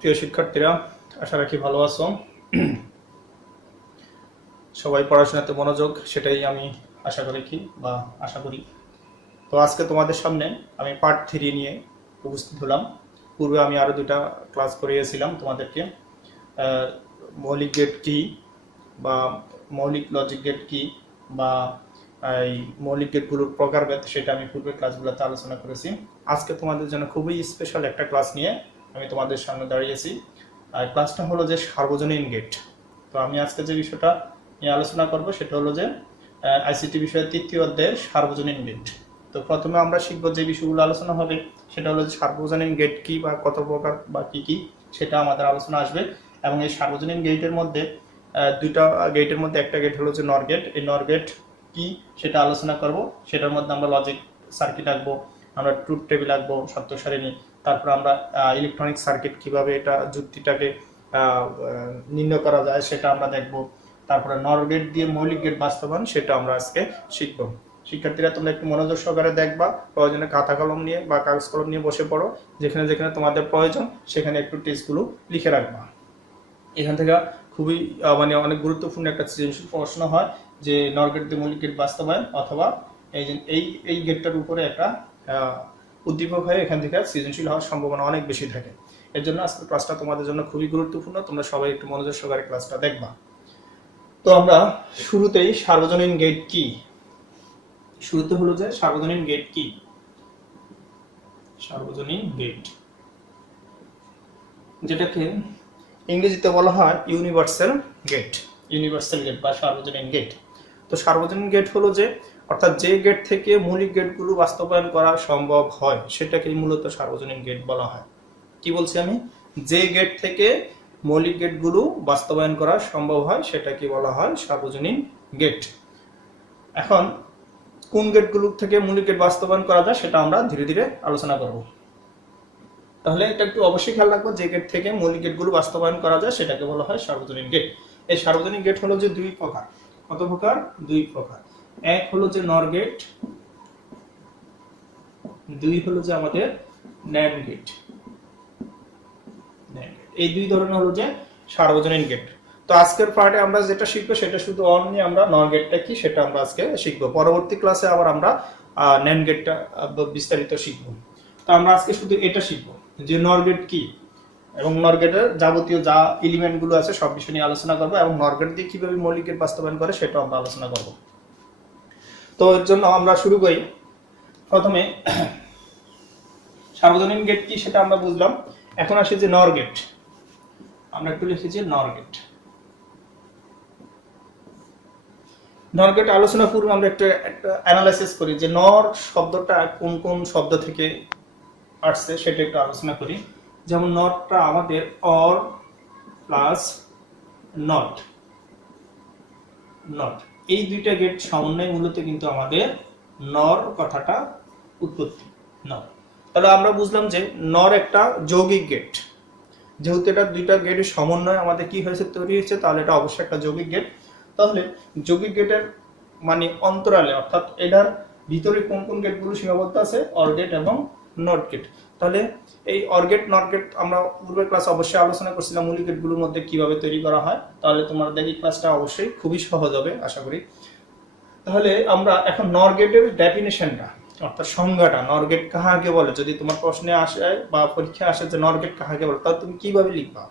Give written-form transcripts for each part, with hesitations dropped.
প্রিয় শিক্ষার্থীরা, আশা রাখি ভালো আছো। সবাই পড়াশোনাতে মনোযোগ, সেটাই আমি আশা করি। তো আজকে তোমাদের সামনে আমি পার্ট 3 নিয়ে উপস্থিত হলাম। পূর্বে আমি আরও 2টা ক্লাস করিয়েছিলাম তোমাদেরকে। মৌলিক গেট কি বা মৌলিক লজিক গেট কি বা এই মৌলিক গেটগুলোর প্রকারভেদ, সেটা আমি পূর্বের ক্লাসগুলোতে আলোচনা করেছি। আজকে তোমাদের জন্য খুবই স্পেশাল একটা ক্লাস নিয়ে আমি তোমাদের সামনে দাঁড়িয়েছি। ক্লাসটা হলো যে সার্বজনীন গেট। তো আমি আজকে যে বিষয়টা নিয়ে আলোচনা করব সেটা হলো যে আইসিটি বিষয়ের 3য় অধ্যায়ের সার্বজনীন গেট। তো প্রথমে আমরা শিখব যে বিষয়গুলো আলোচনা হবে সেটা হলো যে সার্বজনীন গেট কি বা কত প্রকার বা কি কি, সেটা আমাদের আলোচনা আসবে। এবং এই সার্বজনীন গেটের মধ্যে 2টা গেটের মধ্যে একটা গেট হলো যে নর গেট। এই নর গেট কি সেটা আলোচনা করব। সেটার মধ্যে আমরা লজিক সার্কিট আঁকবো, আমরা ট্রুথ টেবিল আঁকবো, সত্য সারণী, তারপর আমরা ইলেকট্রনিক সার্কিট কিভাবে এটা যুক্তিটাকে নির্ণয় করা যায় সেটা আমরা দেখব। তারপরে নর গেট দিয়ে মৌলিক গেট বাস্তবায়ন, সেটা আমরা আজকে শিখব। শিক্ষার্থীরা, তোমরা একটু মনোযোগ সহকারে দেখবা, প্রয়োজনে খাতা কলম নিয়ে বা কাগজ কলম নিয়ে বসে পড়ো। যেখানে যেখানে তোমাদের প্রয়োজন সেখানে একটু টেক্সটগুলো লিখে রাখবা। এখান থেকে খুবই অনেক গুরুত্বপূর্ণ একটা সৃজনশীল প্রশ্ন হয় যে নর গেট দিয়ে মৌলিক গেট বাস্তবায়ন, অথবা এই গেটটার উপরে একটা উদ্দীপক হয়ে এখান থেকে সৃজনশীল হওয়ার সম্ভাবনা অনেক বেশি থাকে। এর জন্য আজকের ক্লাসটা তোমাদের জন্য খুবই গুরুত্বপূর্ণ। তোমরা সবাই একটু মনোযোগ সহকারে ক্লাসটা দেখবা। তো আমরা শুরুতেই সার্বজনীন গেট কি, শুরুতে হলো যে সার্বজনীন গেট কি। সার্বজনীন গেট, যেটাকে ইংরেজিতে বলা হয় ইউনিভার্সাল গেট। ইউনিভার্সাল গেট বা সার্বজনীন গেট। তো সার্বজনীন গেট হলো যে, অর্থাৎ যে গেট থেকে মৌলিক গেটগুলো বাস্তবায়ন করা সম্ভব হয় সেটাকে মূলত সার্বজনীন গেট বলা হয়। কি বলছি আমি? যে গেট থেকে মৌলিক গেটগুলো বাস্তবায়ন করা সম্ভব হয় সেটাকে বলা হয় সার্বজনীন গেট। এখন কোন গেটগুলো থেকে মৌলিক গেট বাস্তবায়ন করা যায় সেটা আমরা ধীরে ধীরে আলোচনা করব। তাহলে এটা একটু অবশ্যই খেয়াল রাখবো, যে গেট থেকে মৌলিক গেটগুলো বাস্তবায়ন করা যায় সেটাকে বলা হয় সার্বজনীন গেট। এই সার্বজনীন গেট হলো যে 2 প্রকার। কত প্রকার? 2 প্রকার। এক হলো যে নর গেট, 2 হলো যে আমাদের ন্যান্ড গেট। এই 2 ধরনের হলো যে সার্বজনীন গেট। তো আজকের পার্টে আমরা যেটা শিখবো সেটা শুধু অনলি আমরা নর গেটটা কি সেটা আমরা আজকে শিখবো। পরবর্তী ক্লাসে আবার আমরা ন্যান্ড গেটটা বিস্তারিত শিখবো। তো আমরা আজকে শুধু এটা শিখবো যে নর গেট কি, এবং নর গেটের যাবতীয় যা এলিমেন্ট গুলো আছে সব বিষয় নিয়ে আলোচনা করবো, এবং নর গেট দিয়ে কিভাবে মৌলিক গেট বাস্তবায়ন করে সেটাও আমরা আলোচনা করবো। তো এর জন্য আমরা শুরু করি। প্রথমে সার্বজনীন গেট কি সেটা আমরা বুঝলাম। এখন আসি যে নর গেট। আমরা একটু লিখেছি নর গেট। নর গেট আলোচনা পূর্বে আমরা একটা অ্যানালাইসিস করি যে নর শব্দটা কোন কোন শব্দ থেকে আসছে সেটা একটু আলোচনা করি। যেমন নটটা আমাদের অর প্লাস নট, নট এই 2টা গেট সমন্বয়ে মূলত কিন্তু আমাদের নর কথাটা উৎপত্তি। নর, তাহলে আমরা বুঝলাম যে নর একটা যৌগিক গেট। যেহেতু এটা 2টা গেটের সমন্বয়ে আমাদের কি হয়েছে, তৈরি হয়েছে, তাহলে এটা অবশ্যই একটা যৌগিক গেট। তাহলে যৌগিক গেটের অন্তরালে, অর্থাৎ এটার ভিতরে কোন কোন গেটগুলো সীমাবদ্ধ আছে, অর গেট এবং নট গেট। তাহলে এই অর গেট নট গেট আমরা পূর্বের ক্লাসে অবশ্যই আলোচনা করছিলাম মৌলিক গেটগুলোর মধ্যে কিভাবে তৈরি করা হয়। তাহলে তোমাদের এই ক্লাসটা অবশ্যই খুবই সহজ হবে আশা করি। তাহলে আমরা এখন নর গেটের ডেফিনেশনটা, অর্থাৎ সংজ্ঞাটা, নর গেট কাহাকে বলে, যদি তোমার প্রশ্নে আসে বা পরীক্ষায় আসে যে নর গেট কাহাকে বলে, তাহলে তুমি কিভাবে লিখবা?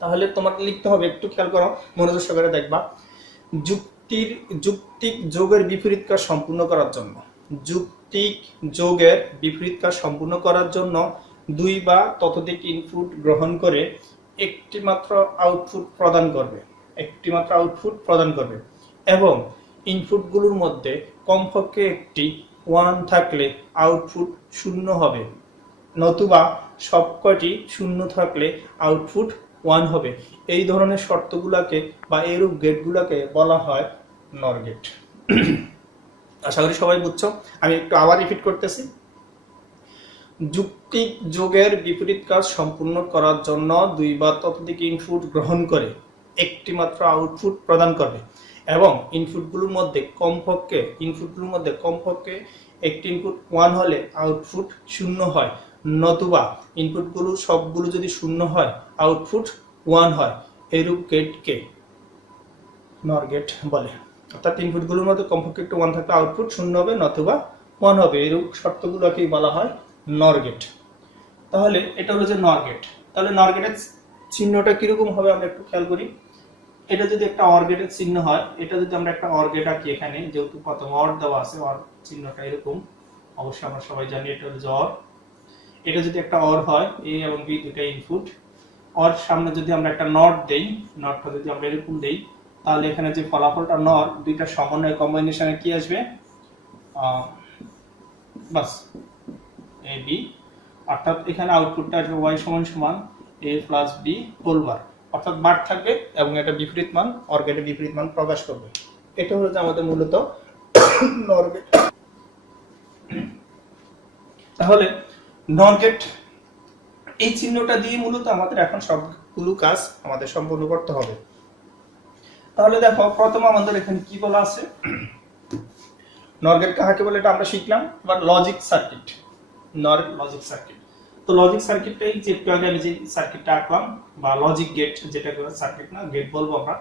তাহলে তোমাকে লিখতে হবে, একটু খেয়াল করো, মনোযোগ সহকারে দেখবা। যুক্তিক যোগের বিপরীত কাজ সম্পূর্ণ করার জন্য, যুক্তিক যোগের বিপরীত কাজ সম্পূর্ণ করার জন্য 2 বা ততোধিক ইনপুট গ্রহণ করে একটি মাত্র আউটপুট প্রদান করবে, এবং ইনপুটগুলোর মধ্যে কমপক্ষে একটি 1 থাকলে আউটপুট 0 হবে, নতুবা সবকটি 0 থাকলে আউটপুট 1 হবে। এই ধরনের শর্তগুলোকে বা এইরূপ গেটগুলোকে বলা হয় নর গেট। আশা করি সবাই বুঝছো। আমি একটু আবার রিপিট করতেছি। যুক্তিক যোগের বিপরীত কাজ সম্পূর্ণ করার জন্য 2 বা ততোধিক ইনপুট গ্রহণ করে একটি মাত্র আউটপুট প্রদান করবে, এবং ইনপুটগুলোর মধ্যে কমপক্ষে একটি ইনপুট 1 হলে আউটপুট 0 হয়, নতুবা ইনপুটগুলো সবগুলো যদি শূন্য হয় আউটপুট 1 হয়, এরূপ গেটকে নর গেট বলে। অর্থাৎ ইনপুটগুলোর মধ্যে কমপক্ষে একটু 1 থাকলে আউটপুট শূন্য হবে নতুবা 1 হবে, এরূপ শর্তগুলোকেই বলা হয় নর গেট। তাহলে এটা হলো যে নর গেট। তাহলে নর গেটের চিহ্নটা কিরকম হবে আমরা একটু খেয়াল করি। এটা যদি একটা অর গেটের চিহ্ন হয়, এটা যদি আমরা একটা অর গেট আঁকি, এখানে যেহেতু প্রথম অর দেওয়া আছে, অর চিহ্নটা এরকম, অবশ্যই আমরা সবাই জানি এটা হলো যে অর। এটা যদি একটা অর হয়, এ এবং বি দুটো ইনপুট, অর সামনে যদি আমরা একটা নট দেই, নটটা যদি আমরা এরকম দেই, তাহলে এখানে যে ফলাফলটা নর দুইটা সমন্বয় কম্বিনেশনে কি আসবে, বাস এ বি, অর্থাৎ এখানে আউটপুটটা আসবে y সমান সমান a plus b whole bar, অর্থাৎ বার থাকবে এবং এটা বিপরীত মান, অর গেটে বিপরীত মান প্রকাশ করবে। এটা হলো যে আমাদের মূলত নর গেট। তাহলে নর গেট এই চিহ্নটা দিয়ে মূলত আমাদের এখন সবগুলো কাজ আমাদের সম্পূর্ণ করতে হবে। তাহলে দেখো প্রথম আমাদের এখানে কি বলা আছে, নর গেট কাকে বলে এটা আমরা শিখলাম। এবার লজিক সার্কিট, নর লজিক সার্কিট। তো লজিক সার্কিটটাই যে একটু আগে আমি যে সার্কিটটা আঁকলাম, বা লজিক গেট, যেটা সার্কিট না গেট বলবো আমরা,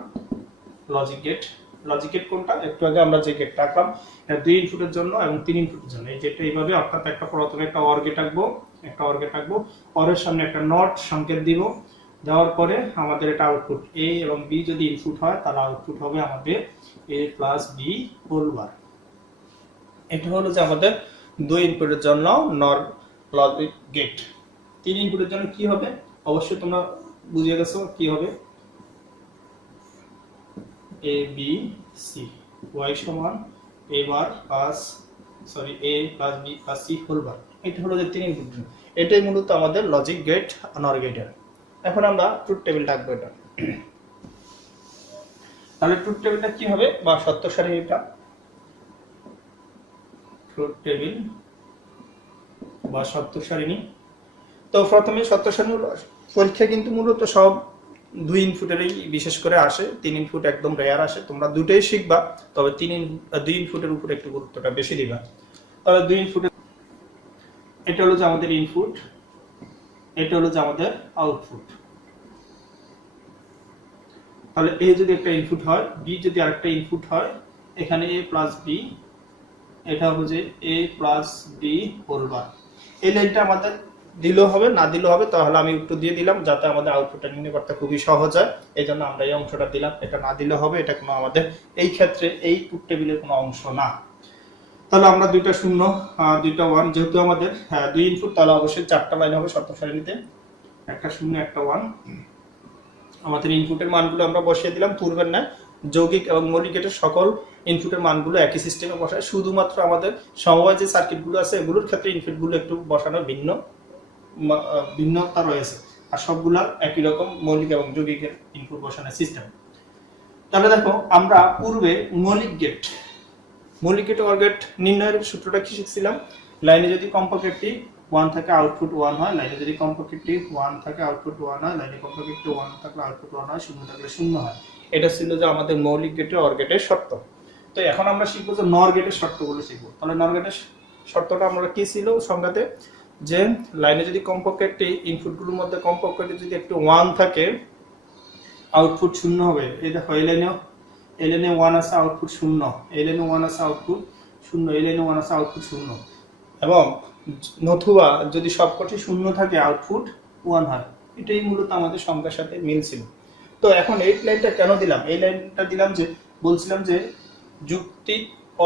লজিক গেট। লজিক গেট কোনটা, একটু আগে আমরা যে গেটটা আঁকলাম, এটা 2 ইনপুটের জন্য এবং 3 ইনপুটের জন্য। এই যেটা এইভাবে, অর্থাৎ একটা প্রথমে একটা অর গেট আঁকবো, একটা অর গেট আঁকবো, অরের সামনে একটা নট সংকেত দিব, দেওয়ার পরে আমাদের এটা আউটপুট এ এবং বি যদি ইনপুট হয়, তাহলে আউটপুট হবে আমাদের এ প্লাস বি হোল বার। এটা হলো যে আমাদের 2 ইনপুটের জন্য নর লজিক গেট। 3 ইনপুটের জন্য কি হবে, অবশ্যই তোমরা বুঝে গেছো কি হবে, এ বি সি, ওয়াই সমান A bar plus A plus B plus C whole bar. এটা হলো যে 3 ইনপুট। এটাই মূলত আমাদের লজিক গেট, নর গেটের। এখন আমরা ট্রুথ টেবিল ডাকবো এটা। তাহলে ট্রুথ টেবিলটা কি হবে, বা সত্য সারি, এটা ট্রুথ টেবিল বা সত্য সারণী। তো প্রথমে সত্য সারণী পরীক্ষা কিন্তু মূলত সব 2 ইনপুটেরই বিশেষ করে আসে, 3 ইনপুট একদম রেয়ার আসে। তোমরা দুটোই শিখবা, তবে 2 ইনপুটের উপর একটু গুরুত্বটা বেশি দিবা। তাহলে 2 ইনপুটের, এটা হলো যে আমাদের ইনপুট, এটা হলো যে আমাদের আউটপুট। তাহলে এ যদি একটা ইনপুট হয়, বি যদি আরেকটা ইনপুট হয়, এখানে এ প্লাস বি, এটা হলো যে এ প্লাস বি হোল বার। এই লাইনটা আমাদের দিলেও হবে, না দিলেও হবে, তাহলে আমি একটু দিয়ে দিলাম যাতে আমাদের আউটপুটটা নির্ণয় করতে খুবই সহজ হয়, এই জন্য আমরা এই অংশটা দিলাম। এটা না দিলেও হবে, এটা কোনো আমাদের এই ক্ষেত্রে এই ট্রুথ টেবিলের কোনো অংশ না। তাহলে আমরা দুইটা শূন্য দুইটা 1, যেহেতু আমাদের 2 ইনপুট, তাহলে অবশ্যই 4টা লাইন হবে সত্য সারণীতে, একটা শূন্য একটা 1। আমাদের ইনপুটের মানগুলো আমরা বসিয়ে দিলাম পূর্বের না, যৌগিক এবং মৌলিক গেটের সকল ইনপুটের মানগুলো একই সিস্টেমে বসায়। শুধুমাত্র আমাদের সমবায় যে সার্কিটগুলো আছে এগুলোর ক্ষেত্রে ইনপুটগুলো একটু বসানোর ভিন্নতা রয়েছে, আর সবগুলা একই রকম মৌলিক এবং যৌগিকের ইনপুট বসানোর সিস্টেম। তাহলে দেখো আমরা পূর্বে মৌলিক গেট অর গেট নির্ণয়ের সূত্রটা কি শিখছিলাম, লাইনে যদি কমপক্ষে একটি 1 থাকে আউটপুট 1 হয়, লাইনে যদি কমপক্ষে একটি 1 থাকে আউটপুট 1 হয়, লাইনে কমপক্ষে একটি 1 থাকলে আউটপুট 1 হয়, 0 থাকলে 0 হয়। এটা ছিল যে আমাদের মৌলিক গেটে অর গেটের শর্ত। তো এখন আমরা শিখবো যে নর গেটের শর্তগুলো শিখবো। তাহলে নর গেটের শর্তটা আমরা কি ছিল সংজ্ঞাতে, যে লাইনে যদি কমপক্ষে একটি ইনপুটগুলোর মধ্যে কমপক্ষে যদি একটু 1 থাকে, আউটপুট 0 হবে। এই দেখো এই লাইনে 1 আছে, আউটপুট 0, এই লাইনে 1 আছে, আউটপুট 0, এই লাইনে 1 আছে, আউটপুট 0, এবং নতুবা যদি সবকটি 0 থাকে আউটপুট 1 হয়। এটাই মূলত আমাদের সংখ্যার সাথে মিল ছিল। তো এখন এই লাইনটা কেন দিলাম, এই লাইনটা দিলাম যে বলছিলাম যে যুক্তিক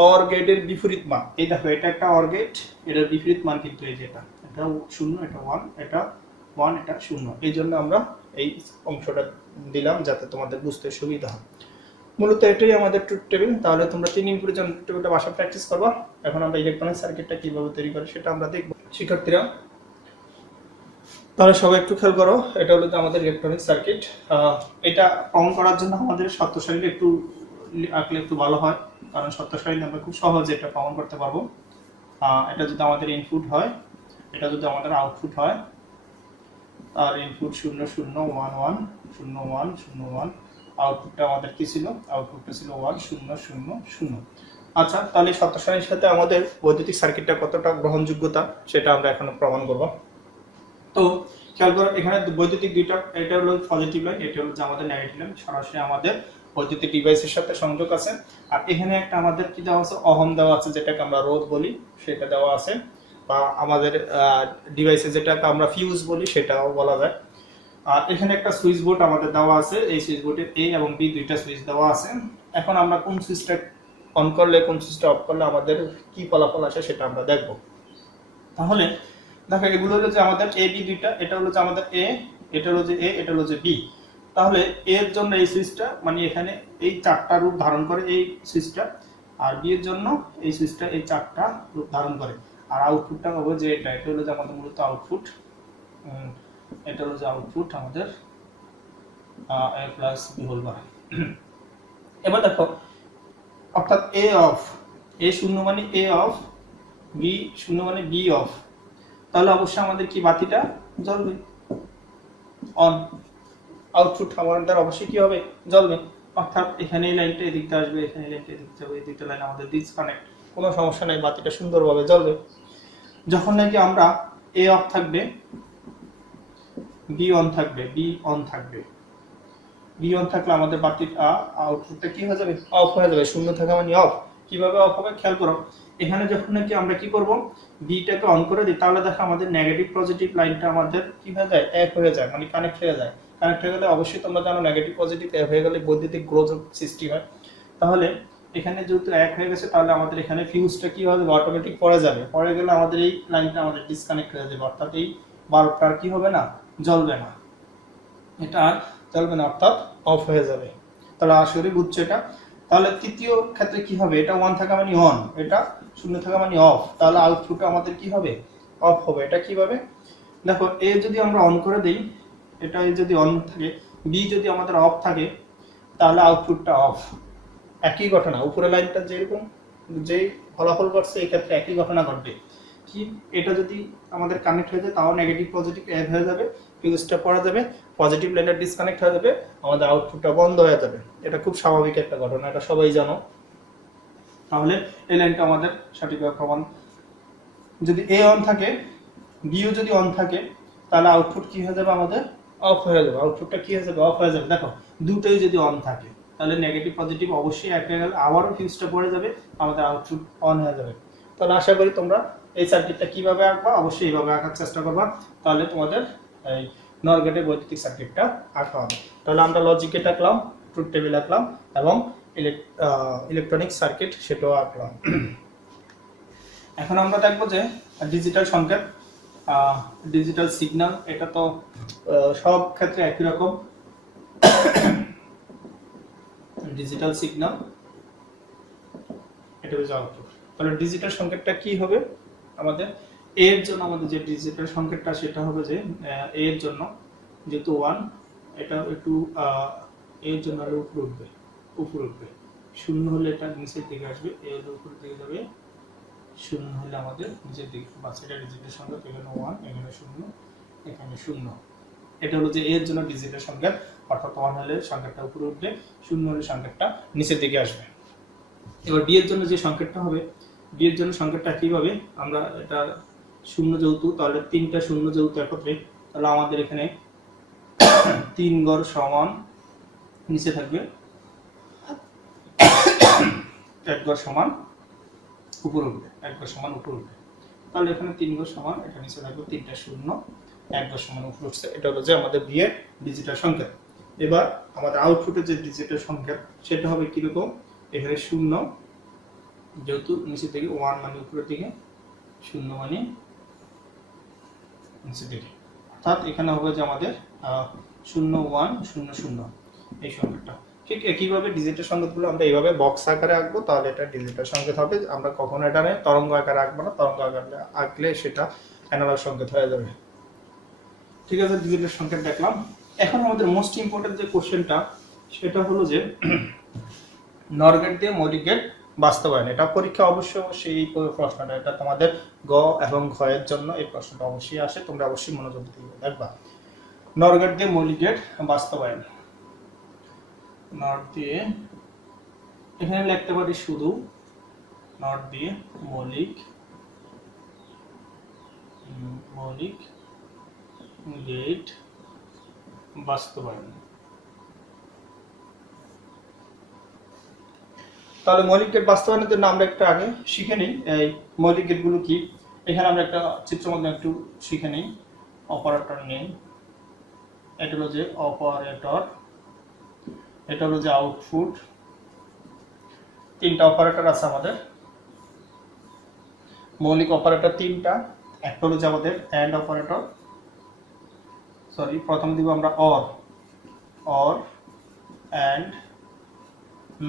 অর গেটের বিপরীত মান। এই দেখো এটা একটা অর গেট, এটার বিপরীত মান কিন্তু এই যে এটা 0, এটা 1, এটা 1, এটা 0। এই জন্য আমরা এই অংশটা দিলাম যাতে তোমাদের বুঝতে সুবিধা হয়। মূলত এটাই আমাদের ট্রুথ টেবিল। তাহলে তোমরা 3 ইনপুটের জন্য ট্রুথ টেবিলটা বাসা প্র্যাকটিস করবা। এখন আমরা ইলেকট্রনিক সার্কিটটা কিভাবে তৈরি করে সেটা আমরা দেখব শিক্ষার্থীরা। তাহলে সবাই একটু খেয়াল করো, এটা হলো আমাদের ইলেকট্রনিক সার্কিট। এটা প্রমাণ করার জন্য আমাদের সত্য সারণী একটু আঁকলে একটু ভালো হয়, কারণ সত্য সারণী আমরা খুব সহজে এটা প্রমাণ করতে পারবো। এটা যদি আমাদের ইনপুট হয়, এটা যদি আমাদের আউটপুট হয়, আর ইনপুট 0 0 1 1 0 1 0 1, আউটপুটটা আমাদের কি ছিল, আউটপুটটা ছিল 1 0 0 0। আচ্ছা, তাহলে সত্য সারণীর সাথে আমাদের বৈদ্যুতিক সার্কিটটা কতটা গ্রহণযোগ্যতা সেটা আমরা এখন প্রমাণ করব। তো খেয়াল করো এখানে বৈদ্যুতিক দুইটা, এটা হলো পজিটিভ লাইন, এটা হলো যে আমাদের নেগেটিভ লাইন, সরাসরি আমাদের বৈদ্যুতিক ডিভাইসের সাথে সংযোগ আছে। আর এখানে একটা আমাদের কি দেওয়া আছে, অহম দেওয়া আছে, যেটাকে আমরা রোধ বলি, সেটা দেওয়া আছে। বা আমাদের ডিভাইসে যেটাকে আমরা ফিউজ বলি সেটাও বলা যায়। আর এখানে একটা সুইচ বোর্ড আমাদের দেওয়া আছে, এই সুইচ বোর্ডে এ এবং বি দুইটা সুইচ দেওয়া আছে। এখন আমরা কোন সুইচটা অন করলে কোন সুইচটা অফ করলে আমাদের কি ফলাফল আসে সেটা আমরা দেখব। তাহলে দেখো এগুলো হলো যে আমাদের এ বি দুইটা, এটা হলো যে আমাদের এ, এটা হলো যে এ, এটা হলো যে বি। তাহলে এর জন্য এই সুইচটা মানে এখানে এই চারটা রূপ ধারণ করে এই সুইচটা, আর বি এর জন্য এই সুইচটা এই চারটা রূপ ধারণ করে। আর আউটপুটটা হবে যে এটা হলো যে আমাদের মূলত আউটপুট, এটা হলো যে আউটপুট আমাদের a plus B whole bar. এবার দেখো অর্থাৎ এ অফ, এ শূন্য মানে এ অফ, বি শূন্য মানে বি অফ, তাহলে অবশ্যই আমাদের কি বাতিটা জ্বলবে, অন। আউটপুট আমাদের অবশ্যই কি হবে, জ্বলবে। অর্থাৎ এখানে এই লাইনটা এদিক দিয়ে আসবে, এখানে এই লাইনটা এদিক দিয়ে যাবে, এই দুটো লাইন আমাদের ডিসকানেক্ট, কোনো সমস্যা নাই, বাতিটা সুন্দরভাবে জ্বলবে। যখন নাকি আমরা এ অফ থাকবে, বি অন থাকবে, বি অন থাকবে, বি অন থাকলে আমাদের বাতির আউটপুটটা কি হয়ে যাবে, অফ হয়ে যাবে। শূন্য থাকা মানে অফ। কিভাবে অফ হবে খেয়াল করো, এখানে যখন নাকি আমরা কি করব, বিটাকে অন করে দিই, তাহলে দেখো আমাদের নেগেটিভ পজিটিভ লাইনটা আমাদের কি হয়ে যায়, এক হয়ে যায়, মানে কানেক্ট হয়ে যায়। কানেক্ট হয়ে গেলে অবশ্যই তোমরা জানো নেগেটিভ পজিটিভ এক হয়ে গেলে বৈদ্যুতিক গোলযোগ সৃষ্টি হয়। তাহলে এখানে যেহেতু এক হয়ে গেছে, তাহলে আমাদের এখানে ফিউজটা কি হবে, অটোমেটিক পড়ে যাবে। পড়ে গেলে আমাদের এই লাইনটা আমাদের ডিসকানেক্ট হয়ে যাবে, অর্থাৎ এই বাল্বটা কি হবে না, জ্বলবে না, এটা আর চলবে না, অর্থাৎ অফ হয়ে যাবে। তাহলে আসলে বুঝছো এটা। তাহলে তৃতীয় ক্ষেত্রে কি হবে, এটা ওয়ান থাকা মানে অন, এটা শূন্য থাকা মানে অফ, তাহলে আউটপুট আমাদের কি হবে, অফ হবে। এটা কিভাবে দেখো, এ যদি আমরা অন করে দেই, এটা যদি অন থাকে, বি যদি আমাদের অফ থাকে, তাহলে আউটপুটটা অফ। একই ঘটনা, উপরের লাইনটা যেরকম যেই ফলাফল করছে এই ক্ষেত্রে একই ঘটনা ঘটবে। কি এটা যদি আমাদের কানেক্ট হয়ে যায়, তাও নেগেটিভ পজিটিভ অ্যাড হয়ে যাবে, ফিউজটা পড়া যাবে, পজিটিভ লাইনটা ডিসকানেক্ট হয়ে যাবে, আমাদের আউটপুটটা বন্ধ হয়ে যাবে। এটা খুব স্বাভাবিক একটা ঘটনা, এটা সবাই জানো। তাহলে এই লাইনটা আমাদের সঠিকভাবে প্রমাণ। যদি এ অন থাকে, বিও যদি অন থাকে, তাহলে আউটপুট কি হয়ে যাবে, আমাদের অফ হয়ে যাবে। আউটপুটটা কি হয়ে যাবে, অফ হয়ে যাবে। দেখো দুটোই যদি অন থাকে, তাহলে নেগেটিভ পজিটিভ অবশ্যই এক হয়ে গেলে আবারও ফিউজটা পড়ে যাবে, আমাদের আউটপুট অন হয়ে যাবে। তাহলে আশা করি তোমরা এই সার্কিটটা কিভাবে আঁকবা, অবশ্যই এইভাবে আঁকার চেষ্টা করবা, তাহলে তোমাদের এই নর গেটের বৈদ্যুতিক সার্কিটটা আঁকা হবে। তাহলে আমরা লজিক গেট আঁকলাম, ট্রুথ টেবিল আঁকলাম, এবং ইলেকট্রনিক সার্কিট সেটাও আঁকলাম। এখন আমরা দেখবো যে ডিজিটাল সংকেত, ডিজিটাল সিগন্যাল, এটা তো সব ক্ষেত্রে একই রকম। ডিজিটাল সিগন্যাল, এটা হচ্ছে আউটপুট। তাহলে ডিজিটাল সংকেতটা কি হবে, আমাদের এর জন্য আমাদের যে ডিজিটাল সংকেতটা সেটা হবে যে এর জন্য যেহেতু 1, এটা একটু এর জন্য আরো উপরে উঠবে, উপরে উঠবে। শূন্য হলে এটা নিচের দিকে আসবে, এর উপরের দিকে যাবে। শূন্য হলে আমাদের নিচের দিকে, বাস এটা ডিজিটাল সংকেত। এখানে 1, এখানে 0, এখানে 0। এটা হলো যে এর জন্য ডিজিটাল সংকেত, অর্থাৎ 1 হলে সংকেতটা উপরে উঠবে, 0 হলে সংকেতটা নিচের দিকে আসবে। এবার বি এর জন্য যে সংকেতটা হবে, বি এর জন্য সংকেতটা কিভাবে, আমরা এটা 0 যেহেতু, তাহলে 3টা 0 যেহেতু একত্রে, তাহলে আমাদের এখানে 3 গড় সমান নিচে থাকবে, 1 গড় সমান উপরে উঠবে, 1 গড় সমান উপরে উঠবে। তাহলে এখানে 3 গড় সমান, এটা নিচে থাকবে 3টা 0, 1 গড় সমান উপরে উঠছে। এটা হলো যে আমাদের বি এর ডিজিটাল সংকেত। এবার আমাদের আউটপুটের যে ডিজিটাল সংকেত সেটা হবে কিরকম, এখানে 0 যেহেতু নিচের দিকে, 1 মানে উপরের দিকে, 0 মানে নিচের দিকে, অর্থাৎ এখানে হবে যে আমাদের 0 1 0 0 এই সংকেতটা। ঠিক একইভাবে ডিজিটাল সংকেতগুলো আমরা এইভাবে বক্স আকারে আঁকবো, তাহলে এটা ডিজিটাল সংকেত হবে। আমরা কখনো এটা তরঙ্গ আকারে আঁকবো না, তরঙ্গ আকারে আঁকলে সেটা অ্যানালগ সংকেত হয়ে যাবে। ঠিক আছে, ডিজিটাল সংকেত দেখলাম। এখন আমাদের মোস্ট ইম্পর্টেন্ট যে কোশ্চেনটা সেটা হলো যে নর গেট দিয়ে মৌলিক গেট বাস্তবায়ন। এটা পরীক্ষা অবশ্যই এই প্রশ্নটা, এটা তোমাদের গ এবং ঘ এর জন্য এই প্রশ্নটা অবশ্যই আসে, তোমরা অবশ্যই মনোযোগ দিয়ে দেখবা। নর গেট দিয়ে মৌলিক গেট বাস্তবায়ন, নর দিয়ে এখানে লিখতে পারি শুধু নর দিয়ে মৌলিক গেট বাস্তবায়ন। তাহলে মৌলিক গেট বাস্তবায়নের জন্য আমরা একটা আগে শিখে নিই এই মৌলিক গেটগুলো কি। এখানে আমরা একটা চিত্র মধ্যে একটু শিখে নিই। অপারেটর নেই, এটা হলো যে অপারেটর, এটা হলো যে আউটপুট। তিনটা অপারেটর আছে আমাদের, মৌলিক অপারেটর তিনটা। একটা হলো যে আমাদের এন্ড অপারেটর, সরি প্রথম দিব আমরা অর এন্ড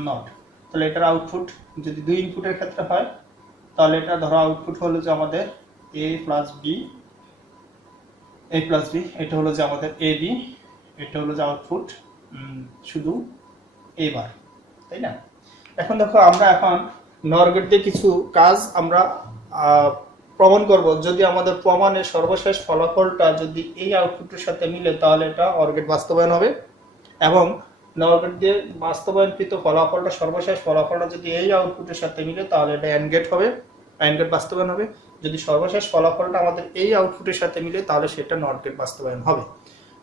নট। তাহলে এটার আউটপুট যদি দুই ইনপুটের ক্ষেত্রে হয় তাহলে এটা ধরো আউটপুট হলো যে আমাদের a প্লাস বি, এটা হলো যে আমাদের এ বি, এটা হলো যে আউটপুট শুধু এ বার, তাই না? এখন দেখো আমরা এখন নর গেট দিয়ে কিছু কাজ আমরা প্রমাণ করব। যদি আমাদের প্রমাণের সর্বশেষ ফলাফলটা যদি এই আউটপুটের সাথে মিলে তাহলে এটা অর গেট বাস্তবায়ন হবে, এবং নর গেট দিয়ে বাস্তবায়নকৃত ফলাফলটা সর্বশেষ ফলাফলটা যদি এই আউটপুটের সাথে মিলে তাহলে এটা এন্ড গেট হবে, এন্ড গেট বাস্তবায়ন হবে। যদি সর্বশেষ ফলাফলটা আমাদের এই আউটপুটের সাথে মিলে তাহলে সেটা নট গেট বাস্তবায়ন হবে।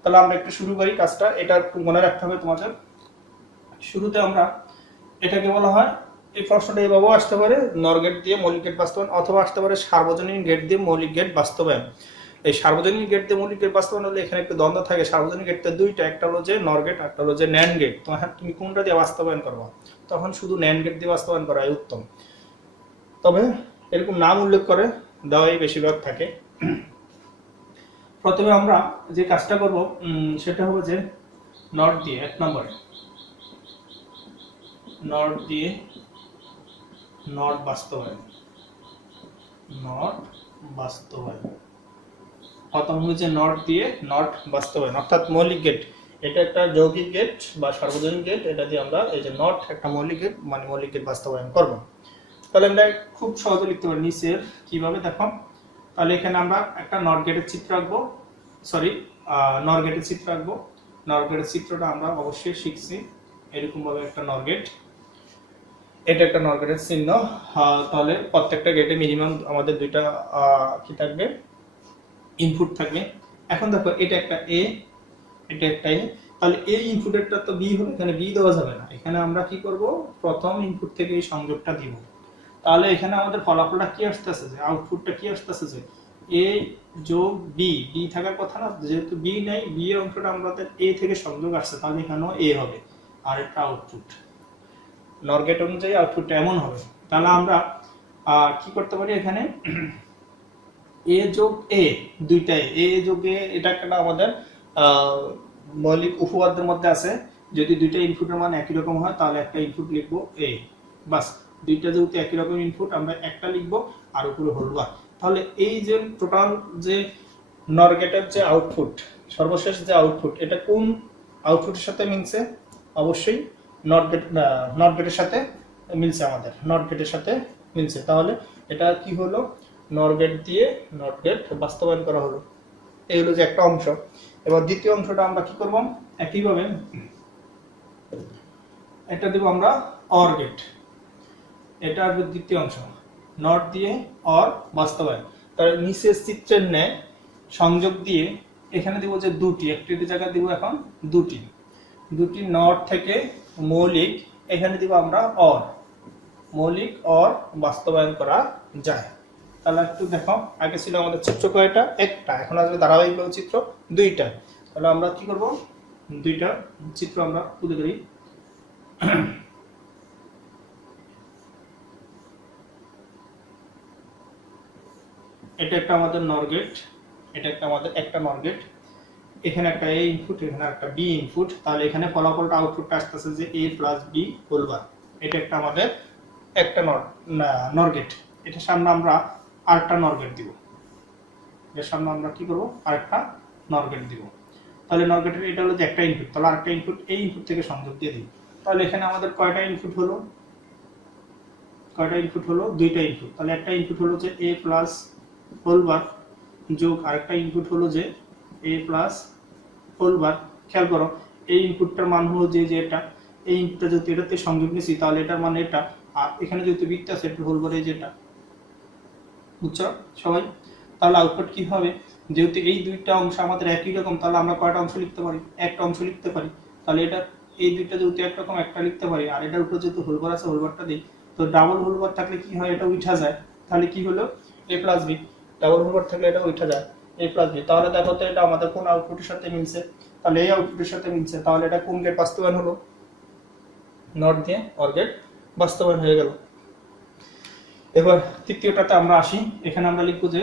তাহলে আমরা একটু শুরু করি কাজটা। এটা একটু মনে রাখতে হবে তোমাদের। শুরুতে আমরা এটাকে বলা হয়, এই প্রশ্নটা এইভাবেও আসতে পারে নর গেট দিয়ে মৌলিক গেট বাস্তবায়ন, অথবা আসতে পারে সার্বজনীন গেট দিয়ে মৌলিক গেট বাস্তবায়ন। এই সার্বজনীন গেট দিয়ে মৌলিক গেট বাস্তবায়ন হলে এখানে একটু দ্বন্দ্ব থাকে। সার্বজনীন গেটটা দুইটা, একটা হলো যে নর গেট, একটা হলো যে ন্যান্ড গেট। তো হ্যাঁ, তুমি কোনটা দিয়ে বাস্তবায়ন করবা? তখন শুধু ন্যান্ড গেট দিয়ে বাস্তবায়ন করাই উত্তম। তবে এরকম নাম উল্লেখ করে দেওয়াই বেশিরভাগ থাকে। প্রথমে আমরা যে কাজটা করব সেটা হলো যে নট দিয়ে, এক নম্বরে নট দিয়ে নট বাস্তবায়ন, নট বাস্তবায়ন। প্রথম হচ্ছে নট দিয়ে নট বাস্তবায়ন, অর্থাৎ মৌলিক গেট। এটা একটা যৌগিক গেট বা সার্বজনীন গেট, এটা দিয়ে আমরা এই যে নট একটা মৌলিক গেট মানে মৌলিক গেট বাস্তবায়ন করব। তাহলে আমরা খুব সহজে লিখতে পারি নিচের কিভাবে, দেখো। তাহলে এখানে আমরা একটা নট গেটের চিত্র আঁকবো, সরি নর গেটের চিত্র আঁকবো। নর গেটের চিত্রটা আমরা অবশ্যই শিখছি এরকম ভাবে একটা নর গেট, এটা একটা নর গেটের চিহ্ন। তাহলে প্রত্যেকটা গেটে মিনিমাম আমাদের দুইটা কি থাকবে, ইনপুট থাকবে। এখন দেখো এটা একটা এ, এটা একটা এ। তাহলে এই ইনপুটেরটা তো বি হলো, এখানে বি দেওয়া যাবে না। এখানে আমরা কি করব, প্রথম ইনপুট থেকে এই সংযোগটা দিব। তাহলে এখানে আমাদের ফলাফলটা কি আসতেছে, যে আউটপুটটা কি আসতেছে, যে এ যোগ বি, বি থাকার কথা না, যেহেতু বি নাই, বি এর অংশটা আমাদের এ থেকে সংযোগ আসছে, তাহলে এখানেও এ হবে। আর একটা আউটপুট নর গেট অনুযায়ী আউটপুটটা এমন হবে। তাহলে আমরা কি করতে পারি, এখানে এ যোগ এ, দুইটাই এ যোগ এ, এটা একটা আমাদের মৌলিক উপপাদ্যের মধ্যে আছে। যদি দুইটা ইনপুটের মান একই রকম হয় তাহলে একটা ইনপুট লিখবো এ, বাস। দুইটা যেহেতু একই রকম ইনপুট, আমরা একটা লিখবো আর উপরে হল বার। তাহলে এই যে টোটাল যে নর গেটের যে আউটপুট, সর্বশেষ যে আউটপুট, এটা কোন আউটপুটের সাথে মিলছে? অবশ্যই নট গেটের সাথে মিলছে, আমাদের নট গেটের সাথে মিলছে। তাহলে এটা কি হলো, নর গেট দিয়ে নট গেট বাস্তবায়ন করা হলো। এই হলো যে একটা অংশ। এবার দ্বিতীয় অংশটা আমরা কি করব, একইভাবে এটা দেব আমরা অর গেট। এটা হবে দ্বিতীয় অংশ, নট দিয়ে অর বাস্তবায়ন। তার নিচের চিত্রের ন্যায় সংযোগ দিয়ে এখানে দেব যে দুটি, একটি জায়গায় দেব এখন দুটি নট থেকে মৌলিক, এখানে দিব আমরা অর, মৌলিক অর বাস্তবায়ন করা যায়। তাহলে একটু দেখো, আগে ছিল আমাদের চিত্র কয়টা, একটা, এখন আসলে ধারাবাহিকভাবে চিত্র দুইটা। তাহলে আমরা কি করব, দুইটা চিত্র আমরা তুলে ধরি। এটা একটা আমাদের নর গেট, এটা একটা আমাদের একটা নর গেট। এখানে একটা এ ইনপুট, এখানে একটা বি ইনপুট। তাহলে এখানে ফলাফলটা আউটপুটটা আসতেছে যে এ প্লাস বি হোল বার। এটা একটা আমাদের একটা নর গেট। এটা সামনে আমরা আরেকটা নর গেট দিব, এর সামনে আমরা কি করব, আরেকটা নর গেট দিব। তাহলে নর গেটের এটা হলো যে একটা ইনপুট, তাহলে আরেকটা ইনপুট এই ইনপুট থেকে সংযোগ দিয়ে দিই। তাহলে এখানে আমাদের কয়টা ইনপুট হলো, দুইটা ইনপুট। তাহলে একটা ইনপুট হলো যে এ প্লাস হোল বার যোগ আরেকটা ইনপুট হলো যে এ প্লাস হোল বার। খেয়াল করো, এই ইনপুটটার মান হলো যে এটা, এই ইনপুটটা যদি এটাতে সংযোগ নিছি তাহলে এটার মান এটা, আর এখানে যেহেতু বৃত্ত আছে এটা হোল বার এই যেটা, বুঝছো সবাই? তাহলে আউটপুট কি হবে, যেহেতু এই দুইটা অংশ আমাদের একই রকম, তাহলে আমরা কয়টা অংশ লিখতে পারি? একটা অংশ লিখতে পারি। তাহলে এটা এই দুইটা যেহেতু একরকম, একটা লিখতে পারি। আর এটার উপর যেহেতু হোলবার আছে, হোলবারটা দিই। তো ডাবল হোলবার থাকলে কি হয়? এটা উঠা যায়। তাহলে কি হলো? a plus B. Double whole bar থাকলে এটা উঠা যায়, a প্লাস বি। তাহলে দেখো তো এটা আমাদের কোন আউটপুটের সাথে মিলছে? তাহলে এই আউটপুটের সাথে মিলছে। তাহলে এটা কোন গেট বাস্তবায়ন হলো? নট দিয়ে অর গেট বাস্তবায়ন হয়ে গেল। এবার তৃতীয়টাতে আমরা আসি। এখানে আমরা লিখবো যে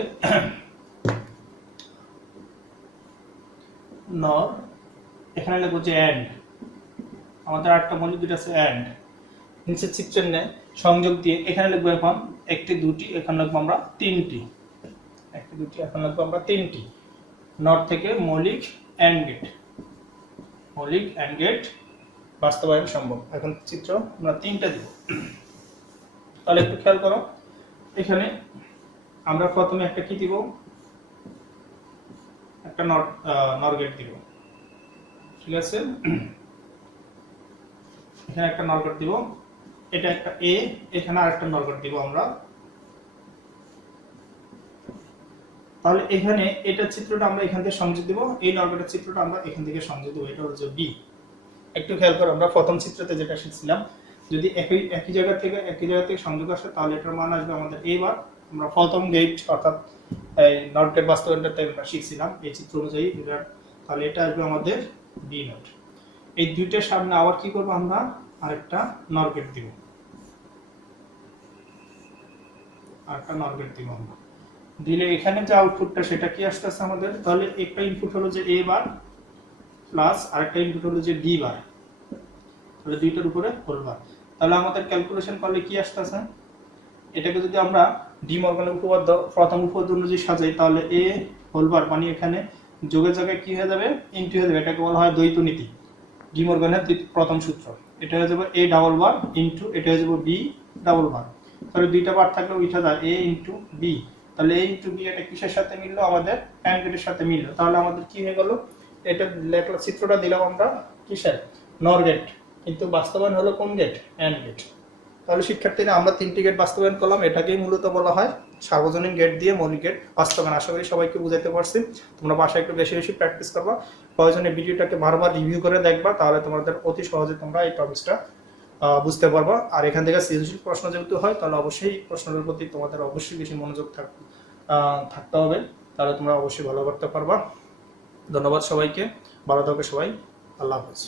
নর, এখানে লিখবো যে এন্ড। আমাদের আরেকটা মৌলিক দুটো আছে এন্ড। নিচের চিত্রের ন্যায় সংযোগ দিয়ে এখানে লিখবো এখন একটি, দুটি, এখানে লিখবো আমরা তিনটি। একটি, দুটি, এখন লিখবো আমরা তিনটি। নট থেকে মৌলিক এন্ড গেট, মৌলিক এন্ড গেট বাস্তবায়ন সম্ভব। এখন চিত্র আমরা তিনটা দিব। তাহলে একটু খেয়াল করো, এখানে আমরা প্রথমে একটা কি দিব? একটা নর গেট দিব, ঠিক আছে? এখানে একটা নর গেট দিব, এটা একটা এ, এখানে আরেকটা নর গেট দিব আমরা। তাহলে এখানে এটা চিত্রটা আমরা এখান থেকে সংযোগ দিব, এই নর গেটের চিত্রটা আমরা এখান থেকে সংযোগ দেব। এটা হচ্ছে বি। একটু খেয়াল করো, আমরা প্রথম চিত্রতে যেটা শিখছিলাম, যদি একই জায়গা থেকে সংযোগ আসে তাহলে এটার মান আসবে আমাদের এ বার। আমরা প্রথম গেট অর্থাৎ এই নট গেট বাস্তবায়নটাতে আমরা শিখছিলাম এই চিত্র অনুযায়ী। তাহলে এটা আসবে আমাদের বি নট। এই দুইটার সামনে আবার কি করব? আমরা আরেকটা নর গেট দিব, আরেকটা নর গেট দিব আমরা। দিলে এখানে যে আউটপুটটা সেটা কি আসতেছে আমাদের? তাহলে একটা ইনপুট হলো যে এ বার প্লাস আরেকটা ইনপুট হলো যে বি বার। তাহলে দুইটার উপরে হোল বার। তাহলে আমাদের ক্যালকুলেশন করলে কি আসতেছে? এটাকে যদি আমরা ডি মর্গানের উপপাদ্য, প্রথম উপপাদ্য অনুযায়ী সাজাই, তাহলে এ হোল বার মানে এখানে যোগের জায়গায় কি হয়ে যাবে? ইনটু হয়ে যাবে। এটাকে বলা হয় দ্বৈত নীতি, ডি মর্গানের প্রথম সূত্র। এটা হয়ে যাবে এ ডাবল বার ইনটু এটা হয়ে যাবে বি ডাবল বার। তাহলে দুইটা বার থাকলে উঠা যায় এ ইনটু বি। তাহলে এ ইনটু বি এটা কিসের সাথে মিললো? আমাদের অ্যান্ড গেটের সাথে মিললো। তাহলে আমাদের কি হয়ে গেল? এটা লেখলা চিত্রটা দিলাম আমরা কিসের? নর গেট, কিন্তু বাস্তবায়ন হলো কোন গেট? And get. তাহলে শিক্ষার্থীরা আমরা তিনটি গেট বাস্তবায়ন করলাম। এটাকেই মূলত বলা হয় সার্বজনীন গেট দিয়ে মৌলিক গেট বাস্তবায়ন। আশা করি সবাইকে বুঝাইতে পারছি। তোমরা বাসায় একটু বেশি বেশি প্র্যাকটিস করবা, প্রয়োজনে ভিডিওটাকে বারবার রিভিউ করে দেখবা, তাহলে তোমাদের অতি সহজে তোমরা এই টপিকসটা বুঝতে পারবা। আর এখান থেকে সৃজনশীল প্রশ্ন যেহেতু হয়, তাহলে অবশ্যই প্রশ্নের প্রতি তোমাদের অবশ্যই বেশি মনোযোগ থাকতে হবে, তাহলে তোমরা অবশ্যই ভালো করতে পারবা। ধন্যবাদ সবাইকে, ভালো থাকবে সবাই, আল্লাহ হাফেজ।